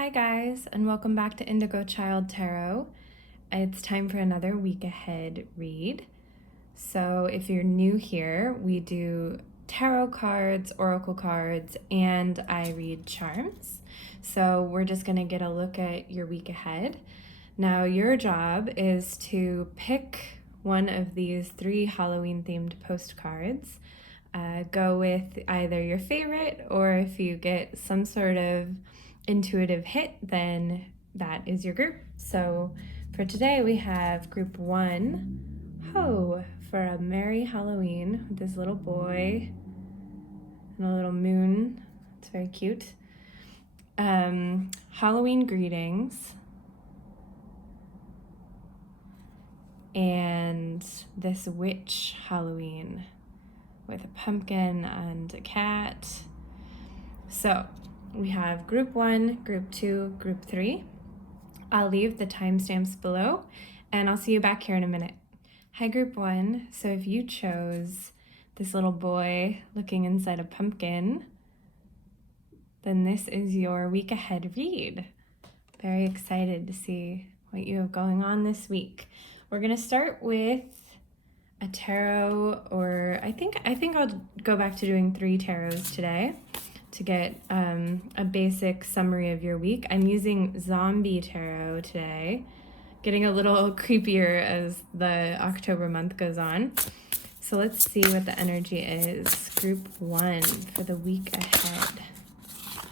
Hi guys, and welcome back to Indigo Child Tarot. It's time for another week ahead read. So if you're new here, we do tarot cards, oracle cards, and I read charms. So we're just going to get a look at your week ahead. Now your job is to pick one of these 3 Halloween themed postcards. Go with either your favorite, or if you get some sort of intuitive hit, then that is your group. So for today we have group 1, Ho, for a merry Halloween, with this little boy and a little moon. It's very cute. Halloween greetings, and this witch Halloween with a pumpkin and a cat. So we have group 1, group 2, group 3. I'll leave the timestamps below, and I'll see you back here in a minute. Hi, group 1. So if you chose this little boy looking inside a pumpkin, then this is your week ahead read. Very excited to see what you have going on this week. We're gonna start with a tarot, or I think I'll go back to doing 3 tarots today to get a basic summary of your week. I'm using Zombie Tarot today, getting a little creepier as the October month goes on. So let's see what the energy is. Group 1 for the week ahead.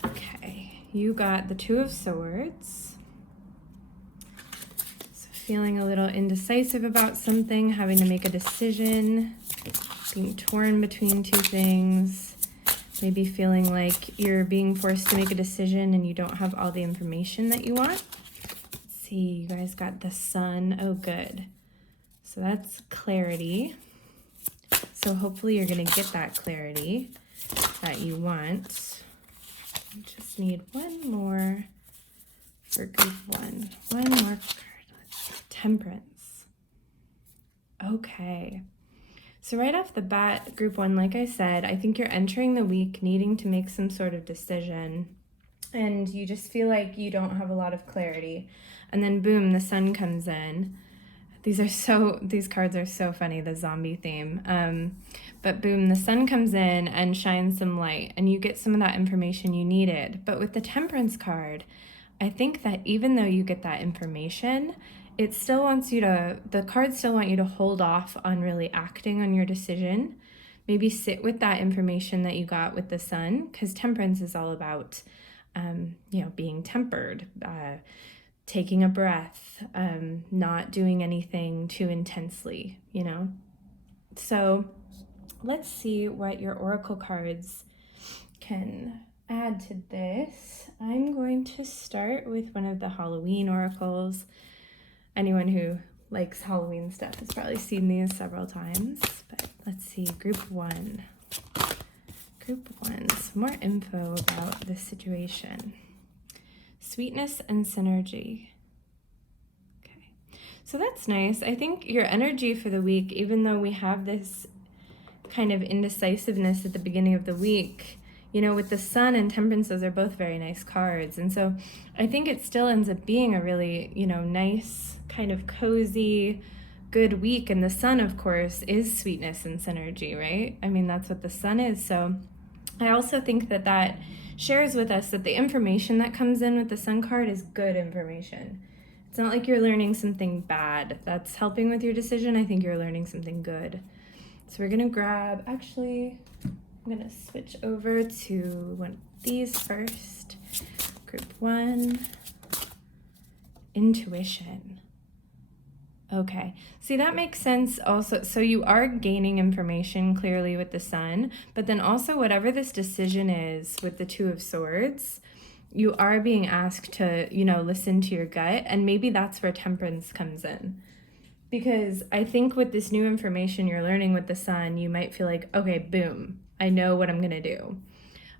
Okay, you got the 2 of Swords. So feeling a little indecisive about something, having to make a decision, being torn between 2 things. Maybe feeling like you're being forced to make a decision and you don't have all the information that you want. Let's see, you guys got the Sun. Oh, good. So that's clarity. So hopefully you're going to get that clarity that you want. I just need one more for group 1. One more card. Let's see. Temperance. Okay. So right off the bat, group 1, like I said, I think you're entering the week needing to make some sort of decision, and you just feel like you don't have a lot of clarity. And then boom, the Sun comes in. These cards are so funny, the zombie theme. But boom, the Sun comes in and shines some light, and you get some of that information you needed. But with the Temperance card, I think that even though you get that information, it still wants you to, the cards still want you to hold off on really acting on your decision. Maybe sit with that information that you got with the Sun, because Temperance is all about, being tempered, taking a breath, not doing anything too intensely, So let's see what your oracle cards can add to this. I'm going to start with one of the Halloween oracles. Anyone who likes Halloween stuff has probably seen these several times, but let's see, group 1. Group 1, some more info about this situation. Sweetness and synergy. Okay, so that's nice. I think your energy for the week, even though we have this kind of indecisiveness at the beginning of the week, with the Sun and Temperance, those are both very nice cards. And so I think it still ends up being a really, nice, kind of cozy, good week. And the Sun, of course, is sweetness and synergy, right? I mean, that's what the Sun is. So I also think that shares with us that the information that comes in with the Sun card is good information. It's not like you're learning something bad that's helping with your decision. I think you're learning something good. So we're going to grab, actually, I'm going to switch over to one of these first. Group 1, intuition. Okay, see, that makes sense also. So you are gaining information clearly with the Sun, but then also whatever this decision is with the 2 of Swords, you are being asked to, listen to your gut, and maybe that's where Temperance comes in. Because I think with this new information you're learning with the Sun, you might feel like, okay, boom, I know what I'm gonna do.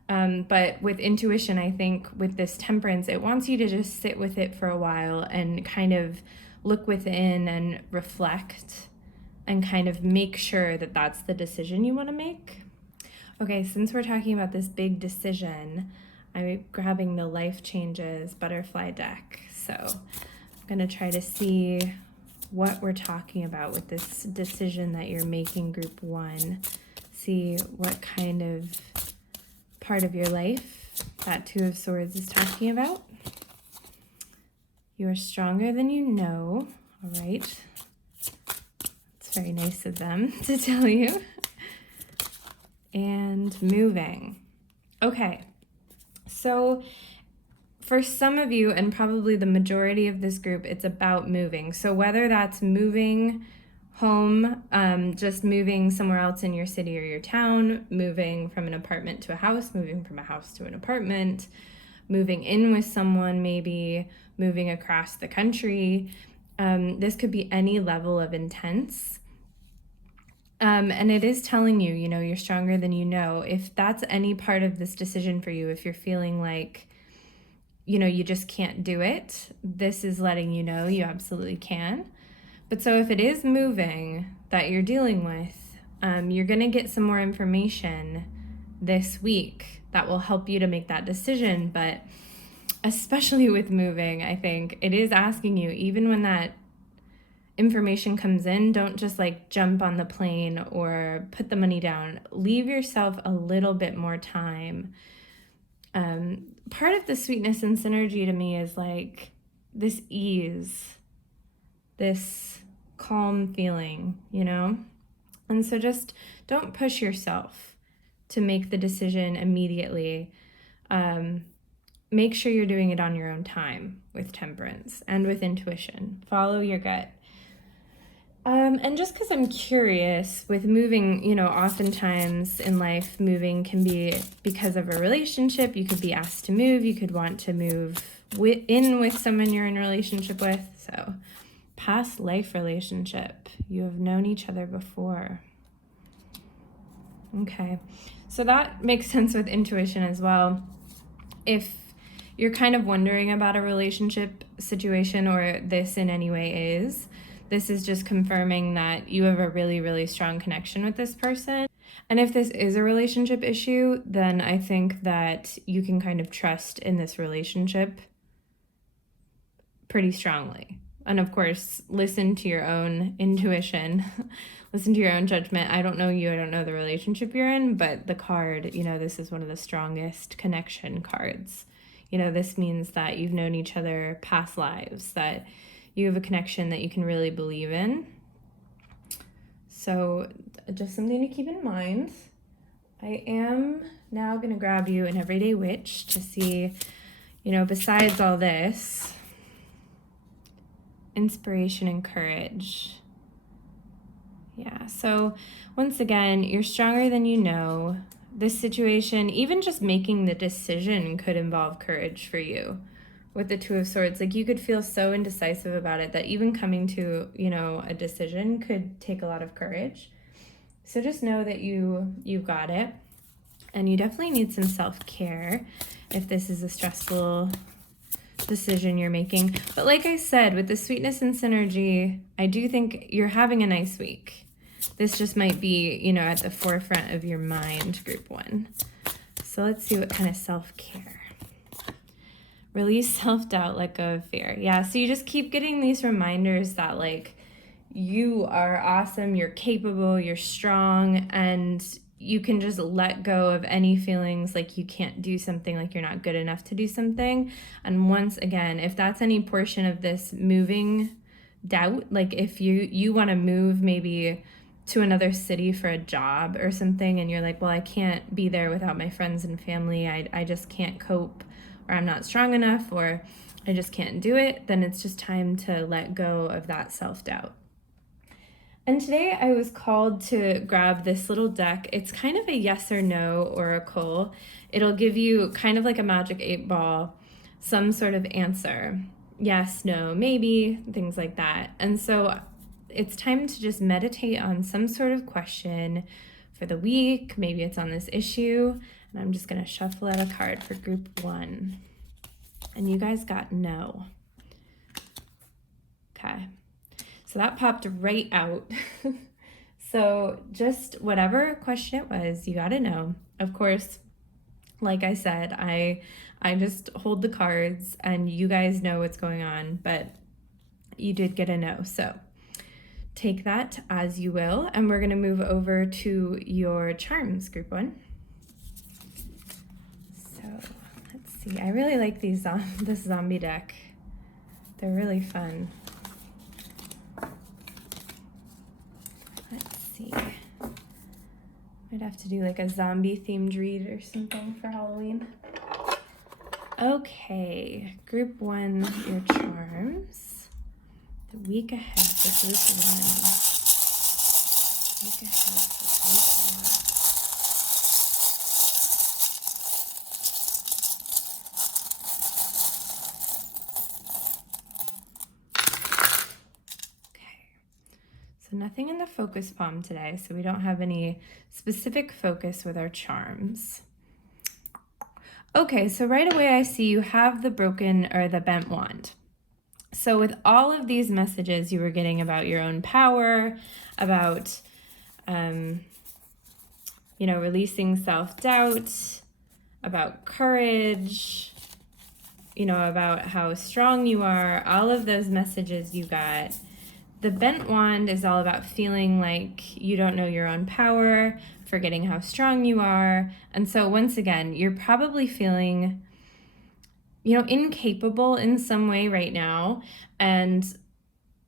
But with intuition, I think with this Temperance, it wants you to just sit with it for a while and kind of look within and reflect and kind of make sure that that's the decision you want to make. Okay, since we're talking about this big decision, I'm grabbing the Life Changes Butterfly deck. So I'm going to try to see what we're talking about with this decision that you're making, group 1. See what kind of part of your life that Two of Swords is talking about. You are stronger than you know. All right. It's very nice of them to tell you. And moving. Okay. So for some of you, and probably the majority of this group, it's about moving. So whether that's moving home, just moving somewhere else in your city or your town, moving from an apartment to a house, moving from a house to an apartment, moving in with someone, maybe moving across the country. This could be any level of intense. And it is telling you, you're stronger than you know. If that's any part of this decision for you, if you're feeling like, you just can't do it, this is letting you know you absolutely can. But so if it is moving that you're dealing with, you're going to get some more information this week that will help you to make that decision. But especially with moving, I think it is asking you, even when that information comes in, don't just like jump on the plane or put the money down. Leave yourself a little bit more time. Part of the sweetness and synergy to me is like this ease, this calm feeling, And so just don't push yourself to make the decision immediately. Make sure you're doing it on your own time with temperance and with intuition. Follow your gut. And just because I'm curious, with moving, oftentimes in life, moving can be because of a relationship. You could be asked to move. You could want to move in with someone you're in a relationship with. So, past life relationship. You have known each other before. Okay. So that makes sense with intuition as well. If you're kind of wondering about a relationship situation, or this in any way is, this is just confirming that you have a really, really strong connection with this person. And if this is a relationship issue, then I think that you can kind of trust in this relationship pretty strongly. And of course, listen to your own intuition, listen to your own judgment. I don't know you, I don't know the relationship you're in, but the card, this is one of the strongest connection cards. This means that you've known each other past lives, that you have a connection that you can really believe in. So just something to keep in mind. I am now going to grab you an everyday witch to see, besides all this, inspiration and courage. Yeah, so once again, you're stronger than you know. This situation, even just making the decision, could involve courage for you. With the Two of Swords, like you could feel so indecisive about it that even coming to, a decision could take a lot of courage. So just know that you've got it. And you definitely need some self-care if this is a stressful decision you're making. But like I said, with the sweetness and synergy, I do think you're having a nice week. This just might be, at the forefront of your mind, group 1. So let's see what kind of self-care. Release self-doubt, let go of fear. Yeah, so you just keep getting these reminders that like you are awesome, you're capable, you're strong, and you can just let go of any feelings like you can't do something, like you're not good enough to do something. And once again, if that's any portion of this moving doubt, like if you want to move maybe to another city for a job or something, and you're like, well, I can't be there without my friends and family, I just can't cope, or I'm not strong enough, or I just can't do it, then it's just time to let go of that self-doubt. And today I was called to grab this little deck. It's kind of a yes or no oracle. It'll give you kind of like a magic 8-ball, some sort of answer. Yes, no, maybe, things like that. And so it's time to just meditate on some sort of question for the week. Maybe it's on this issue. And I'm just going to shuffle out a card for group 1. And you guys got no. Okay. So that popped right out. So just whatever question it was, you got to know. Of course, Like I said, I just hold the cards and you guys know what's going on, but you did get a no. So take that as you will. And we're going to move over to your charms, group 1. So let's see. I really like these this zombie deck. They're really fun. Let's see. Might have to do like a zombie themed read or something for Halloween. Okay, group 1, your charms. The week ahead for group 1. Week ahead for group 1. So nothing in the focus palm today, so we don't have any specific focus with our charms. Okay, so right away I see you have the broken or the bent wand. So with all of these messages you were getting about your own power, about, releasing self-doubt, about courage, about how strong you are, all of those messages you got. The bent wand is all about feeling like you don't know your own power, forgetting how strong you are. And so once again, you're probably feeling, incapable in some way right now. And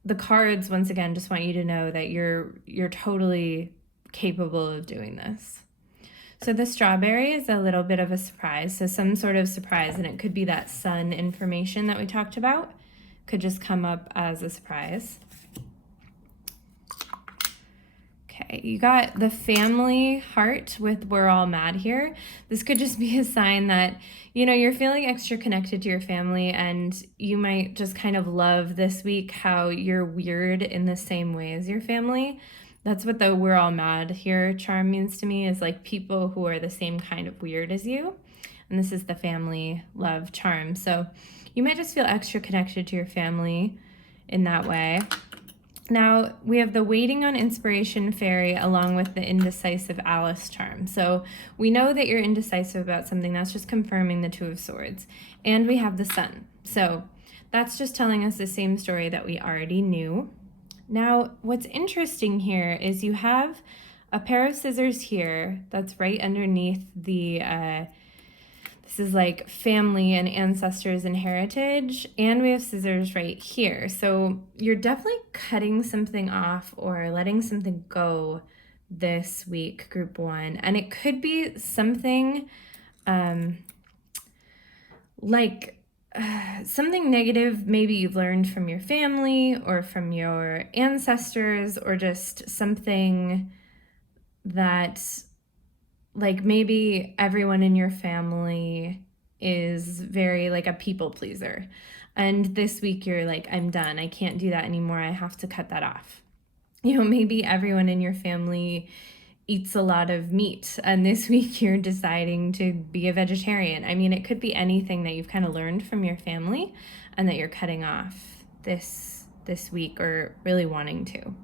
the cards, once again, just want you to know that you're totally capable of doing this. So the strawberry is a little bit of a surprise. So some sort of surprise, and it could be that sun information that we talked about. Could just come up as a surprise. Okay, you got the family heart with we're all mad here. This could just be a sign that, you're feeling extra connected to your family, and you might just kind of love this week how you're weird in the same way as your family. That's what the we're all mad here charm means to me, is like people who are the same kind of weird as you. And this is the family love charm. So you might just feel extra connected to your family in that way. Now, we have the waiting on inspiration fairy along with the indecisive Alice charm. So we know that you're indecisive about something. That's just confirming the 2 of swords. And we have the sun. So that's just telling us the same story that we already knew. Now, what's interesting here is you have a pair of scissors here that's right underneath the this is like family and ancestors and heritage, and we have scissors right here. So you're definitely cutting something off or letting something go this week, group 1. And it could be something something negative maybe you've learned from your family or from your ancestors, or just something that like maybe everyone in your family is very like a people pleaser. And this week you're like, I'm done. I can't do that anymore. I have to cut that off. Maybe everyone in your family eats a lot of meat, and this week you're deciding to be a vegetarian. I mean, it could be anything that you've kind of learned from your family and that you're cutting off this week, or really wanting to.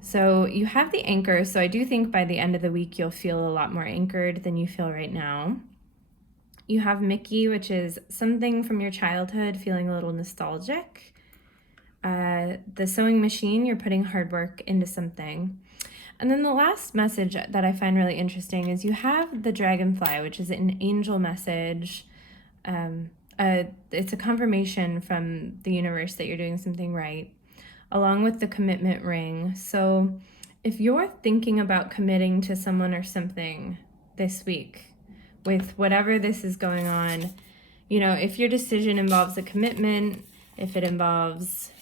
So you have the anchor, so I do think by the end of the week you'll feel a lot more anchored than you feel right now. You have Mickey, which is something from your childhood, feeling a little nostalgic. The sewing machine, you're putting hard work into something. And then the last message that I find really interesting is you have the dragonfly, which is an angel message. It's a confirmation from the universe that you're doing something right, along with the commitment ring. So if you're thinking about committing to someone or something this week, with whatever this is going on, if your decision involves a commitment, if it involves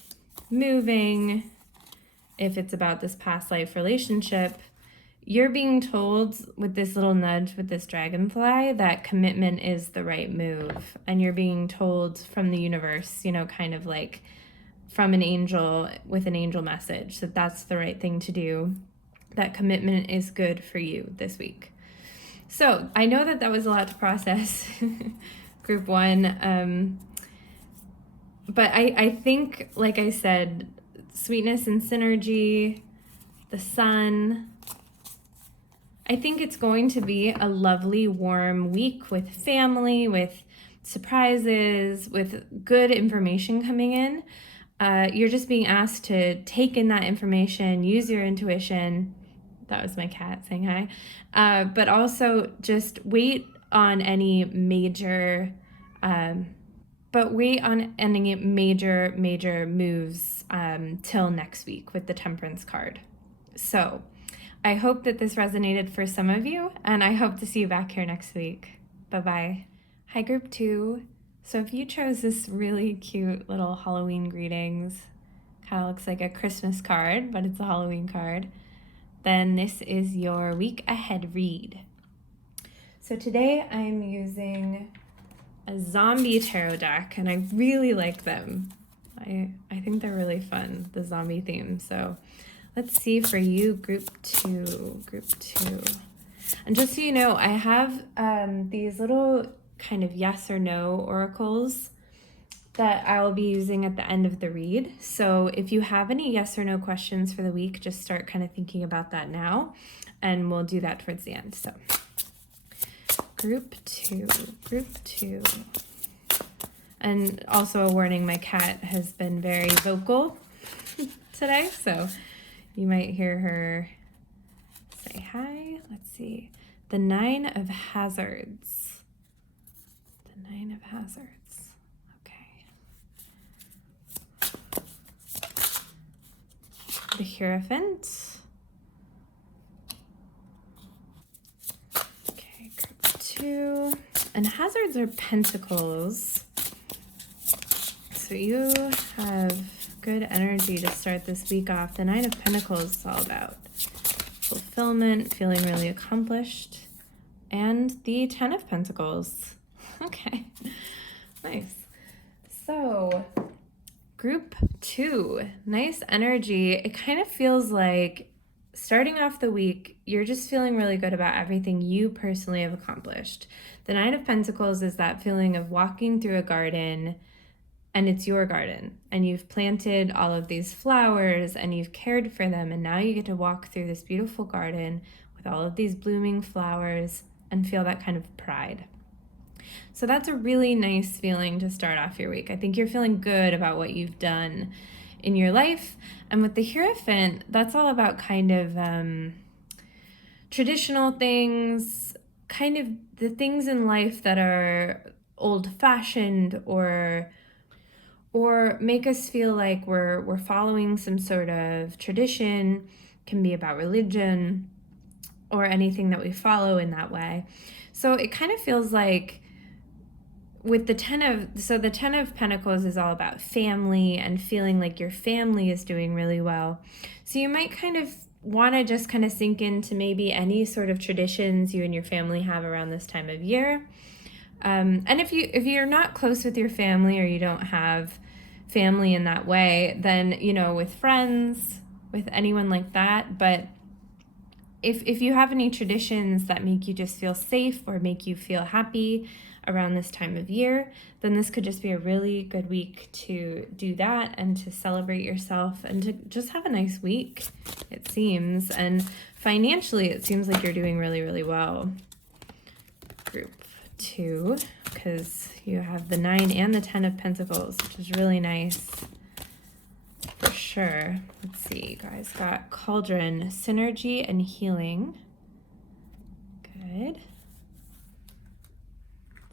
moving, if it's about this past life relationship, you're being told with this little nudge with this dragonfly that commitment is the right move. And you're being told from the universe, kind of like from an angel with an angel message, that that's the right thing to do, that commitment is good for you this week. So I know that was a lot to process, group 1. But I think, like I said, sweetness and synergy, the sun, I think it's going to be a lovely, warm week with family, with surprises, with good information coming in. You're just being asked to take in that information, use your intuition. That was my cat saying hi. But also just wait on any major major moves till next week with the Temperance card. So I hope that this resonated for some of you, and I hope to see you back here next week. Bye-bye. Hi, Group 2. So if you chose this really cute little Halloween greetings, kind of looks like a Christmas card, but it's a Halloween card, then this is your week ahead read. So today I'm using a zombie tarot deck, and I really like them. I think they're really fun, the zombie theme. So let's see for you, Group 2. And just so you know, I have these little kind of yes or no oracles that I will be using at the end of the read. So if you have any yes or no questions for the week, just start kind of thinking about that now, and we'll do that towards the end. So Group 2. And also a warning, my cat has been very vocal today, so you might hear her say hi. Let's see. The 9 of Hazards. The 9 of Hazards. Okay. The Hierophant. Okay, Group 2. And Hazards are Pentacles. So you have good energy to start this week off. The 9 of Pentacles is all about fulfillment, feeling really accomplished, and the 10 of Pentacles. Okay, nice. So Group 2, nice energy. It kind of feels like starting off the week, you're just feeling really good about everything you personally have accomplished. The 9 of Pentacles is that feeling of walking through a garden, and it's your garden, and you've planted all of these flowers and you've cared for them, and now you get to walk through this beautiful garden with all of these blooming flowers and feel that kind of pride. So that's a really nice feeling to start off your week. I think you're feeling good about what you've done in your life. And with the Hierophant, that's all about kind of traditional things, kind of the things in life that are old-fashioned or make us feel like we're following some sort of tradition. Can be about religion or anything that we follow in that way. So it kind of feels like with the 10 of Pentacles is all about family and feeling like your family is doing really well. So you might kind of want to just kind of sink into maybe any sort of traditions you and your family have around this time of year. And if you're not close with your family, or you don't have family in that way, then, with friends, with anyone like that. But if you have any traditions that make you just feel safe or make you feel happy around this time of year, then this could just be a really good week to do that and to celebrate yourself and to just have a nice week, it seems. And financially, it seems like you're doing really, really well. Group 2, because you have the 9 and the 10 of Pentacles, which is really nice for sure. Let's see, you guys got Cauldron, synergy and healing. Good.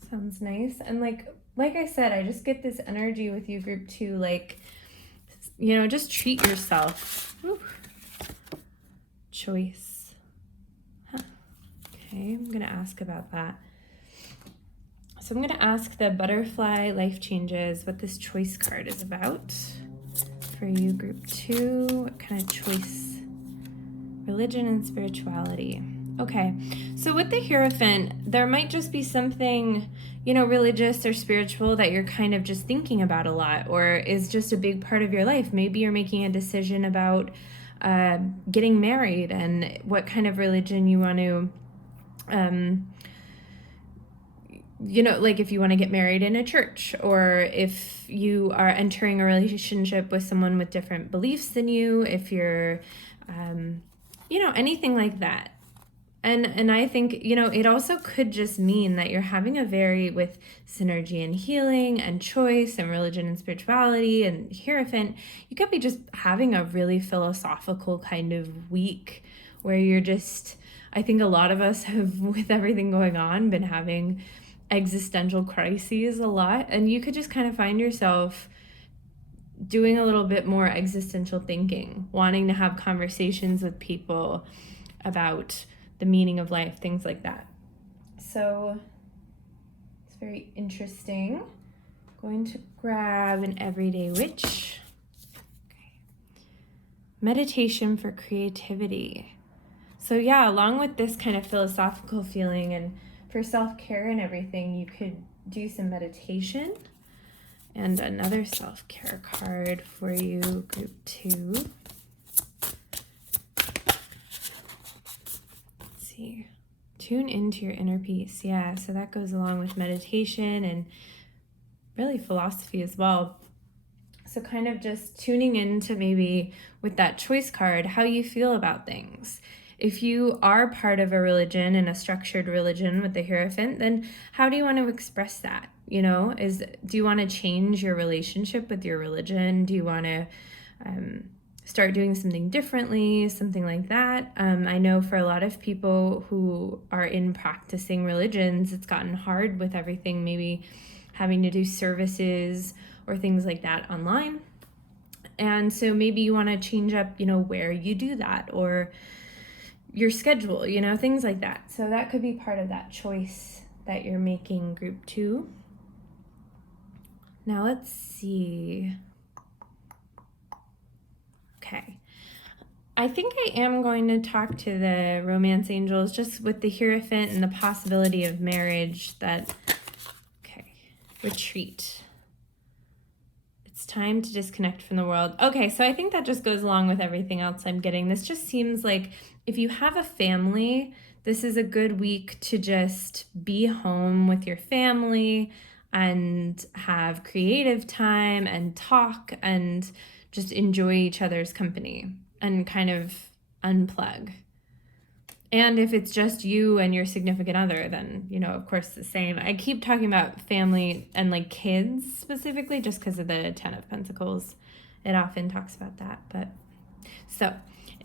Sounds nice. And like I said, I just get this energy with you, Group 2, like, just treat yourself. Woo. Choice. Huh. Okay, I'm gonna ask about that. So I'm going to ask the Butterfly Life Changes what this choice card is about for you, Group 2. What kind of choice? Religion and spirituality. Okay, so with the Hierophant, there might just be something, religious or spiritual that you're kind of just thinking about a lot, or is just a big part of your life. Maybe you're making a decision about getting married and what kind of religion you want to like if you want to get married in a church, or if you are entering a relationship with someone with different beliefs than you, if you're, anything like that. And I think, it also could just mean that you're having with synergy and healing and choice and religion and spirituality and Hierophant, you could be just having a really philosophical kind of week where you're just, I think a lot of us have, with everything going on, been having existential crises a lot. And you could just kind of find yourself doing a little bit more existential thinking, wanting to have conversations with people about the meaning of life, things like that. So it's very interesting. Going to grab an everyday witch. Okay. Meditation for creativity. So yeah, along with this kind of philosophical feeling and for self-care and everything, you could do some meditation. And another self-care card for you, group 2. Tune into your inner peace. Yeah, so that goes along with meditation and really philosophy as well. So kind of just tuning into maybe with that choice card, how you feel about things. If you are part of a religion and a structured religion with the Hierophant, then how do you want to express that? Do you want to change your relationship with your religion? Do you want to start doing something differently, something like that? I know for a lot of people who are in practicing religions, it's gotten hard with everything, maybe having to do services or things like that online. And so maybe you want to change up, where you do that or your schedule, things like that. So that could be part of that choice that you're making, group 2. Now let's see. Okay. I think I am going to talk to the romance angels just with the Hierophant and the possibility of marriage retreat. It's time to disconnect from the world. Okay, so I think that just goes along with everything else I'm getting. This just seems like if you have a family, this is a good week to just be home with your family and have creative time and talk and just enjoy each other's company and kind of unplug. And if it's just you and your significant other, then, of course, the same. I keep talking about family and kids specifically just because of the 10 of Pentacles. It often talks about that. But so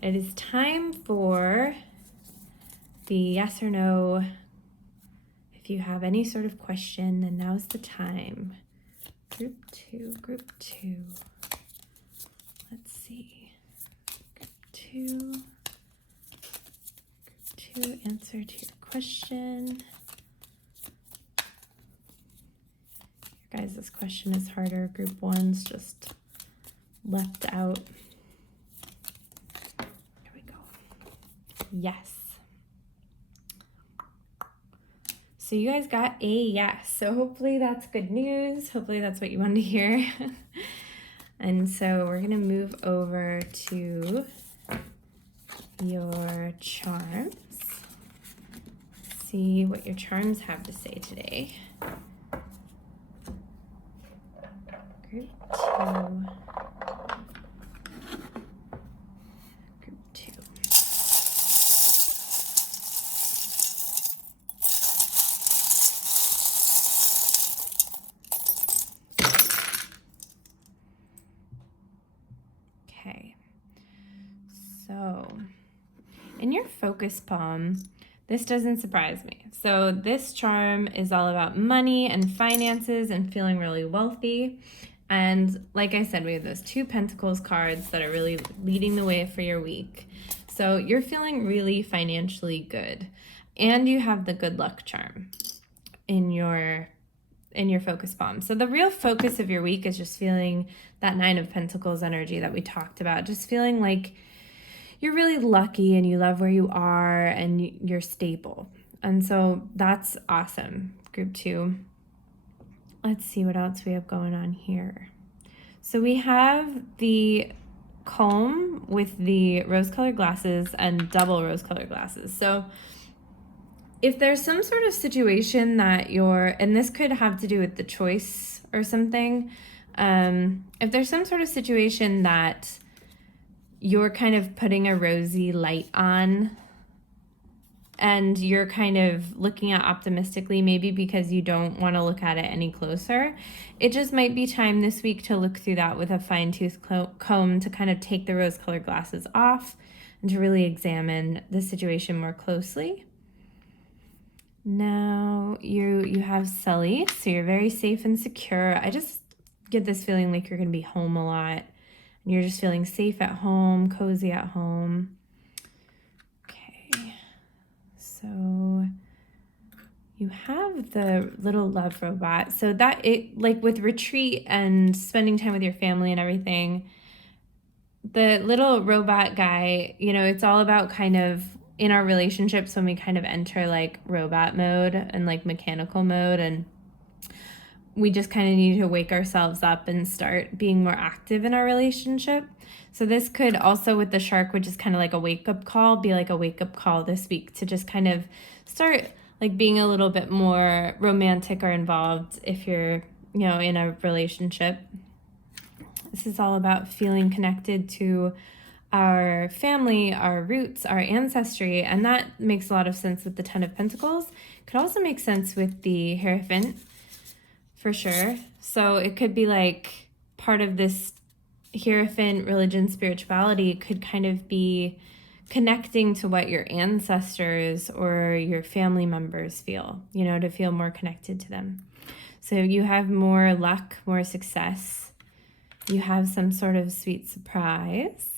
it is time for the yes or no. If you have any sort of question, then now's the time. Group 2. Let's see. Group 2. Answer to your question. Your guys, this question is harder. Group 1's just left out. Here we go. Yes. So you guys got a yes. So hopefully that's good news. Hopefully that's what you wanted to hear. And so we're going to move over to your charms. See what your charms have to say today. Group 2. Okay. So, in your focus palm, this doesn't surprise me. So this charm is all about money and finances and feeling really wealthy. And like I said, we have those 2 Pentacles cards that are really leading the way for your week. So you're feeling really financially good. And you have the good luck charm in your focus palm. So the real focus of your week is just feeling that 9 of Pentacles energy that we talked about. Just feeling like you're really lucky and you love where you are and you're stable. And so that's awesome, group 2. Let's see what else we have going on here. So we have the comb with the rose-colored glasses and double rose-colored glasses. So if there's some sort of situation that and this could have to do with the choice or something, if there's some sort of situation that you're kind of putting a rosy light on and you're kind of looking at optimistically, maybe because you don't want to look at it any closer, it just might be time this week to look through that with a fine-tooth comb to kind of take the rose-colored glasses off and to really examine the situation more closely. Now you have Sully, so you're very safe and secure. I just get this feeling like you're going to be home a lot, and you're just feeling safe at home, cozy at home. Okay, so you have the little love robot. So that it, like with retreat and spending time with your family and everything, the little robot guy, you know, it's all about kind of in our relationships when we kind of enter like robot mode and like mechanical mode, and we just kind of need to wake ourselves up and start being more active in our relationship. So this could also, with the shark, which is kind of like a wake-up call, be like a wake-up call this week to just kind of start like being a little bit more romantic or involved if you're, you know, in a relationship. This is all about feeling connected to our family, our roots, our ancestry, and that makes a lot of sense with the Ten of Pentacles. Could also make sense with the Hierophant, for sure. So it could be like part of this Hierophant religion, spirituality could kind of be connecting to what your ancestors or your family members feel, you know, to feel more connected to them. So you have more luck, more success. You have some sort of sweet surprise.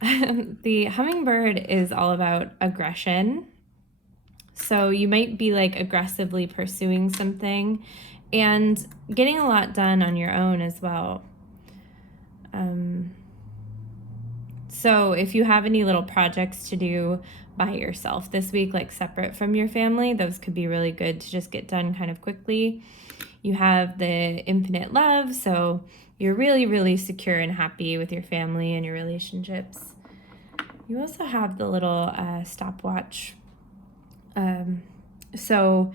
The hummingbird is all about aggression. So you might be like aggressively pursuing something and getting a lot done on your own as well. So if you have any little projects to do by yourself this week, like separate from your family, those could be really good to just get done kind of quickly. You have the infinite love, so you're really, really secure and happy with your family and your relationships. You also have the little stopwatch. So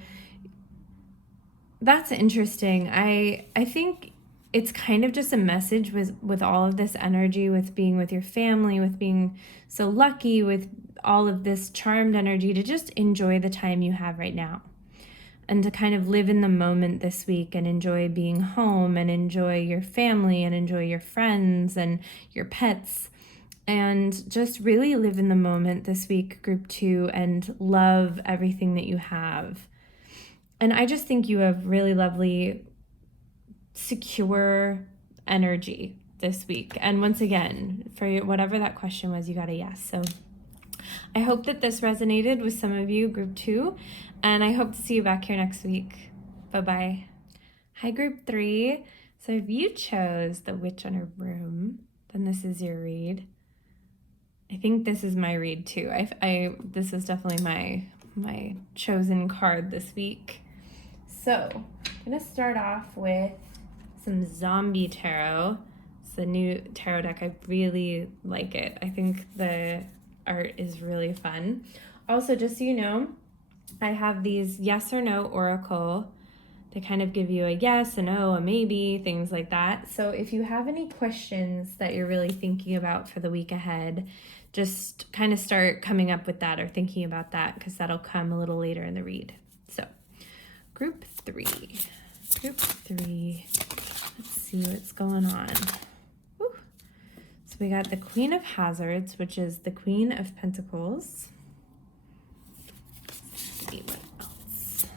that's interesting. I think it's kind of just a message with all of this energy, with being with your family, with being so lucky, with all of this charmed energy, to just enjoy the time you have right now and to kind of live in the moment this week and enjoy being home and enjoy your family and enjoy your friends and your pets and just really live in the moment this week, group 2, and love everything that you have. And I just think you have really lovely, secure energy this week. And once again, for whatever that question was, you got a yes. So I hope that this resonated with some of you, group 2, and I hope to see you back here next week. Bye-bye. Hi, group 3. So if you chose the witch on her broom, then this is your read. I think this is my read too. This is definitely my chosen card this week. So I'm gonna start off with some Zombie Tarot. It's the new tarot deck. I really like it. I think the art is really fun. Also, just so you know, I have these yes or no oracle. They kind of give you a yes, a no, a maybe, things like that. So if you have any questions that you're really thinking about for the week ahead, just kind of start coming up with that or thinking about that, because that'll come a little later in the read. So group 3. Let's see what's going on. Woo. So we got the Queen of Hazards, which is the Queen of Pentacles. Let's see what else.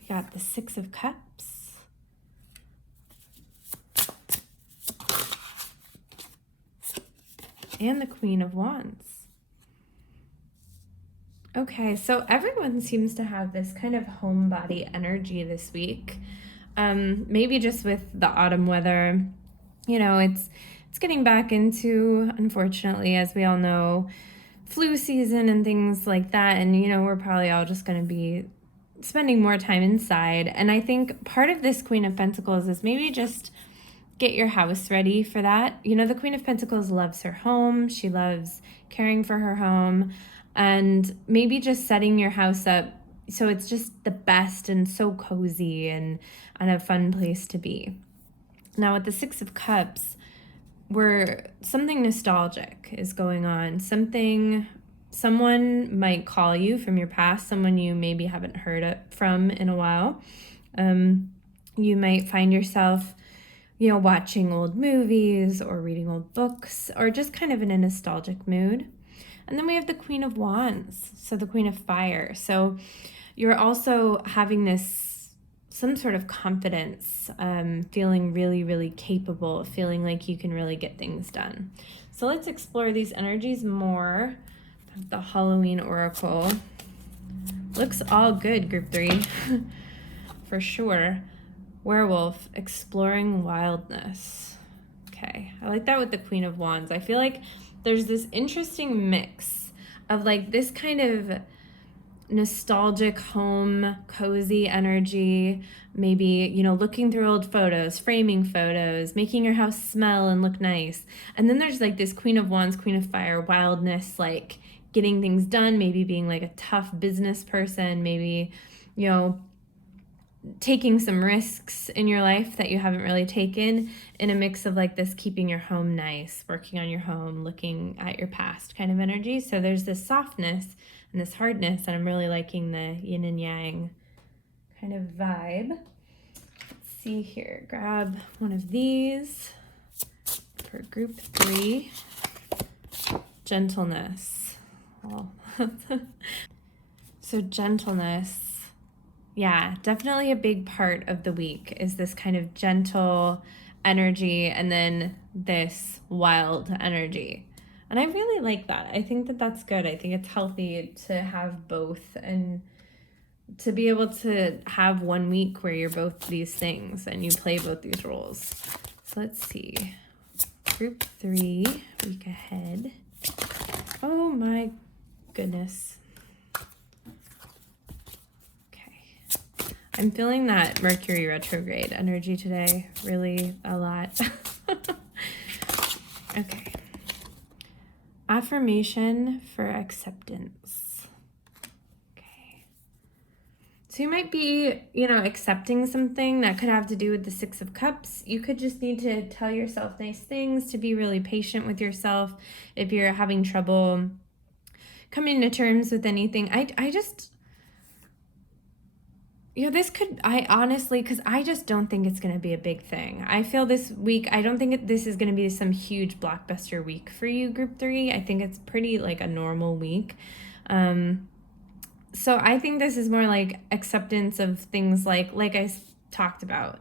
We got the Six of Cups. And the Queen of Wands. Okay, so everyone seems to have this kind of homebody energy this week. Maybe just with the autumn weather, you know, it's getting back into, unfortunately, as we all know, flu season and things like that. And, you know, we're probably all just going to be spending more time inside. And I think part of this Queen of Pentacles is maybe just get your house ready for that. You know, the Queen of Pentacles loves her home. She loves caring for her home. And maybe just setting your house up so it's just the best and so cozy and a fun place to be. Now with the Six of Cups, where something nostalgic is going on. Someone might call you from your past, someone you maybe haven't heard from in a while. You might find yourself, watching old movies or reading old books or just kind of in a nostalgic mood. And then we have the Queen of Wands, so the Queen of Fire. So you're also having some sort of confidence, feeling really, really capable, feeling like you can really get things done. So let's explore these energies more. The Halloween Oracle. Looks all good, group 3, for sure. Werewolf, exploring wildness. Okay, I like that with the Queen of Wands. I feel like there's this interesting mix of like this kind of nostalgic home, cozy energy, maybe, looking through old photos, framing photos, making your house smell and look nice. And then there's like this Queen of Wands, Queen of Fire, wildness, like getting things done, maybe being like a tough business person, maybe, taking some risks in your life that you haven't really taken, in a mix of like this keeping your home nice, working on your home, looking at your past kind of energy. So there's this softness and this hardness, and I'm really liking the yin and yang kind of vibe. Let's see here, grab one of these for group 3. Gentleness. Well, so gentleness. Yeah, definitely a big part of the week is this kind of gentle energy and then this wild energy. And I really like that. I think that that's good. I think it's healthy to have both and to be able to have one week where you're both these things and you play both these roles. So let's see. Group 3, week ahead. Oh my goodness. I'm feeling that Mercury retrograde energy today, really a lot. Okay. Affirmation for acceptance. Okay. So you might be, accepting something that could have to do with the 6 of Cups. You could just need to tell yourself nice things, to be really patient with yourself if you're having trouble coming to terms with anything. I honestly, because I just don't think it's going to be a big thing. I feel this week, I don't think this is going to be some huge blockbuster week for you, group 3. I think it's pretty like a normal week. So I think this is more like acceptance of things like I talked about,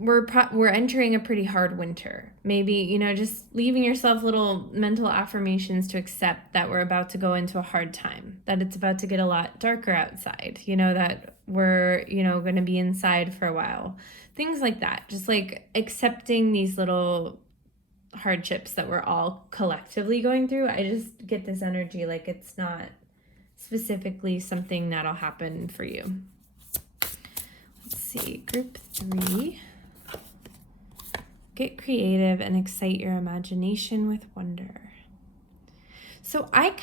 we're entering a pretty hard winter. Maybe, just leaving yourself little mental affirmations to accept that we're about to go into a hard time, that it's about to get a lot darker outside, that we're, going to be inside for a while. Things like that. Just like accepting these little hardships that we're all collectively going through. I just get this energy like it's not specifically something that'll happen for you. Let's see, group 3. Get creative and excite your imagination with wonder. So I'm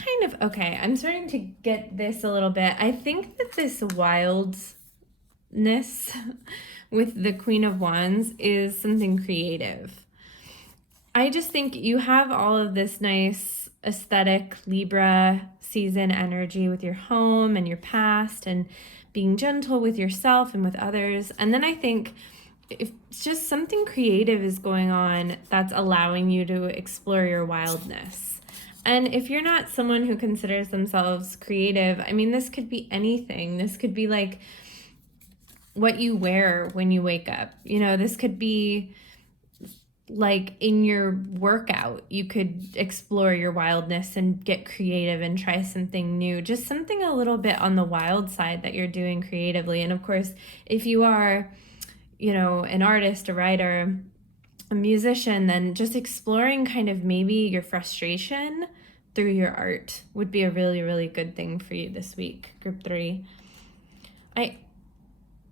starting to get this a little bit. I think that this wildness with the Queen of Wands is something creative. I just think you have all of this nice aesthetic Libra season energy with your home and your past and being gentle with yourself and with others. And then I think if just something creative is going on that's allowing you to explore your wildness. And if you're not someone who considers themselves creative, this could be anything. This could be like what you wear when you wake up. This could be like in your workout, you could explore your wildness and get creative and try something new, just something a little bit on the wild side that you're doing creatively. And of course, if you are an artist, a writer, a musician, then just exploring kind of maybe your frustration through your art would be a really, really good thing for you this week, group 3.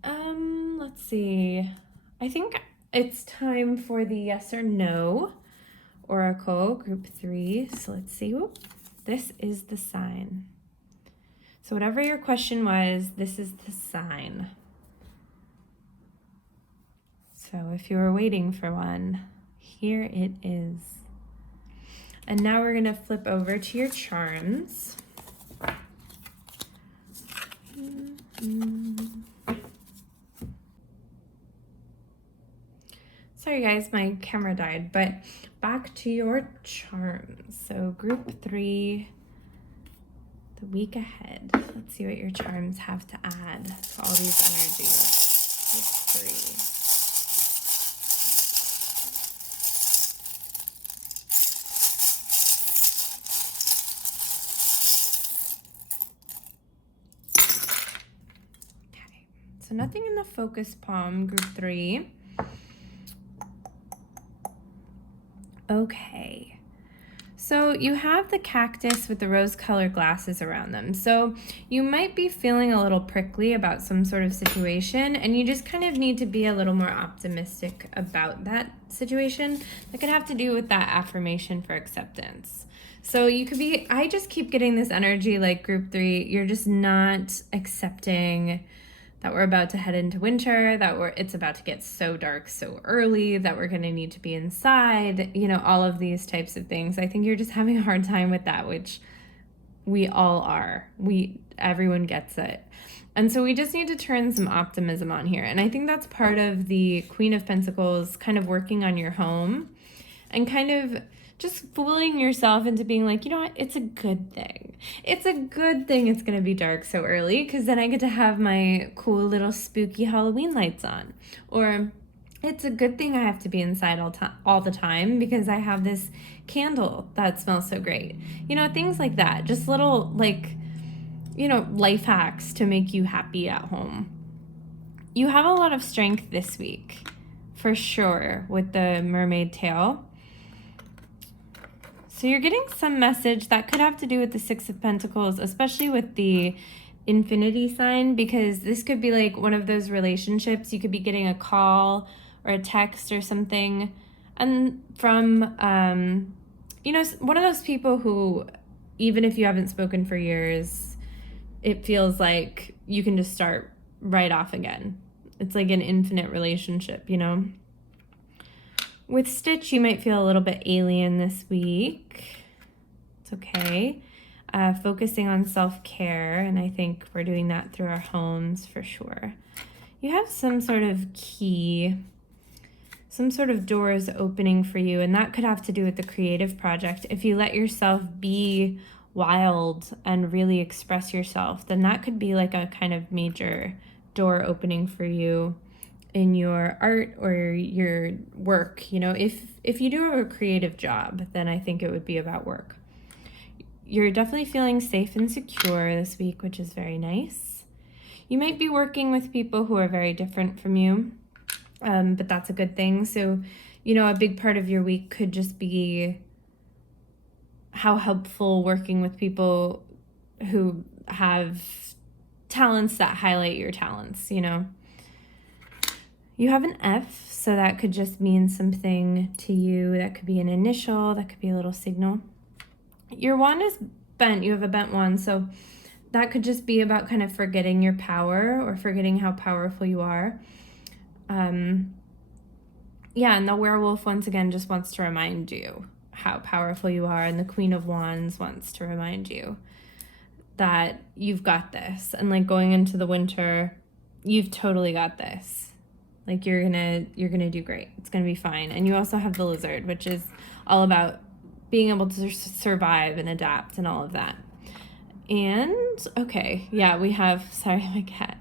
Let's see. I think it's time for the yes or no oracle, group 3. So let's see. Whoop. This is the sign. So whatever your question was, this is the sign. So So if you were waiting for one, here it is. And now we're going to flip over to your charms. Sorry guys, my camera died, but back to your charms. So group 3, the week ahead. Let's see what your charms have to add to all these energies. Group 3. So nothing in the focus palm, group 3. Okay. So you have the cactus with the rose-colored glasses around them. So you might be feeling a little prickly about some sort of situation, and you just kind of need to be a little more optimistic about that situation. That could have to do with that affirmation for acceptance. So you could be, I just keep getting this energy like group 3, you're just not accepting that we're about to head into winter, that it's about to get so dark so early, that we're gonna need to be inside, you know, all of these types of things. I think you're just having a hard time with that, which we all are. Everyone gets it. And so we just need to turn some optimism on here. And I think that's part of the Queen of Pentacles kind of working on your home and kind of just fooling yourself into being like, you know what, it's a good thing. It's a good thing it's going to be dark so early because then I get to have my cool little spooky Halloween lights on. Or it's a good thing I have to be inside all the time because I have this candle that smells so great. You know, things like that. Just little, like, you know, life hacks to make you happy at home. You have a lot of strength this week, for sure, with the mermaid tail. So you're getting some message that could have to do with the Six of Pentacles, especially with the infinity sign, because this could be like one of those relationships. You could be getting a call or a text or something, and from, you know, one of those people who, even if you haven't spoken for years, it feels like you can just start right off again. It's like an infinite relationship, you know? With Stitch, you might feel a little bit alien this week. It's okay. Focusing on self-care, and I think we're doing that through our homes for sure. You have some sort of key, some sort of doors opening for you, and that could have to do with the creative project. If you let yourself be wild and really express yourself, then that could be like a kind of major door opening for you in your art or your work. You know, if you do a creative job, then I think it would be about work. You're definitely feeling safe and secure this week, which is very nice. You might be working with people who are very different from you, but that's a good thing. So, you know, a big part of your week could just be how helpful working with people who have talents that highlight your talents, you know. You have an F, so that could just mean something to you. That could be an initial, that could be a little signal. Your wand is bent. You have a bent wand, so that could just be about kind of forgetting your power or forgetting how powerful you are. Yeah, and the werewolf, once again, just wants to remind you how powerful you are, and the Queen of Wands wants to remind you that you've got this. And like going into the winter, you've totally got this. Like you're gonna do great. It's gonna be fine. And you also have the lizard, which is all about being able to survive and adapt and all of that. And okay, yeah, we have, sorry, my cat.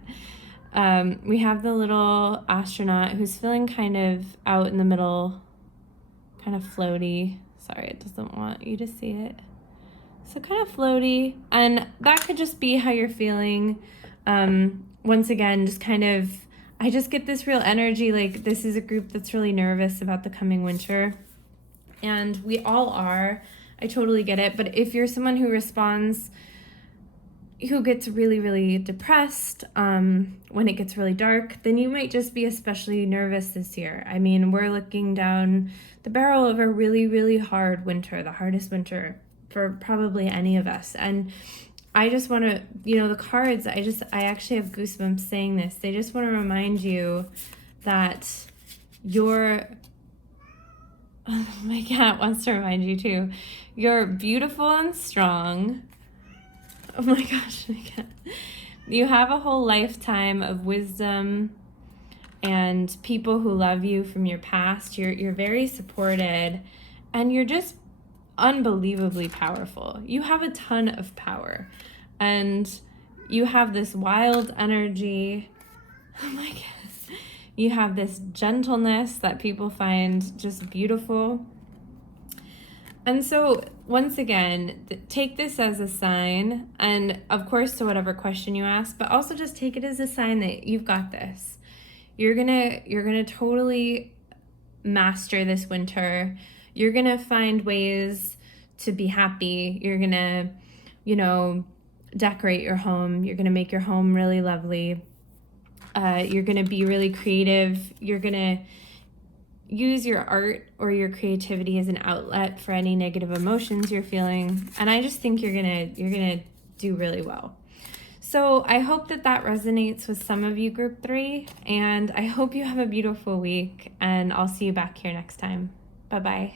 We have the little astronaut who's feeling kind of out in the middle, kind of floaty. Sorry, it doesn't want you to see it. So kind of floaty, and that could just be how you're feeling. Once again, just kind of, I just get this real energy, like this is a group that's really nervous about the coming winter. And we all are. I totally get it. But if you're someone who responds, who gets really, really depressed when it gets really dark, then you might just be especially nervous this year. I mean, we're looking down the barrel of a really, really hard winter, the hardest winter for probably any of us. And I just want to, you know, the cards, I actually have goosebumps saying this. They just want to remind you that my cat wants to remind you too, you're beautiful and strong. Oh my gosh, my cat. You have a whole lifetime of wisdom and people who love you from your past. You're very supported, and you're just unbelievably powerful. You have a ton of power, and you have this wild energy. Oh my goodness. You have this gentleness that people find just beautiful. And so, once again, take this as a sign, and of course to whatever question you ask, but also just take it as a sign that you've got this. You're gonna totally master this winter. You're gonna find ways to be happy. You're gonna, decorate your home. You're gonna make your home really lovely. You're gonna be really creative. You're gonna use your art or your creativity as an outlet for any negative emotions you're feeling. And I just think you're gonna do really well. So I hope that resonates with some of you, Group 3, and I hope you have a beautiful week, and I'll see you back here next time. Bye-bye.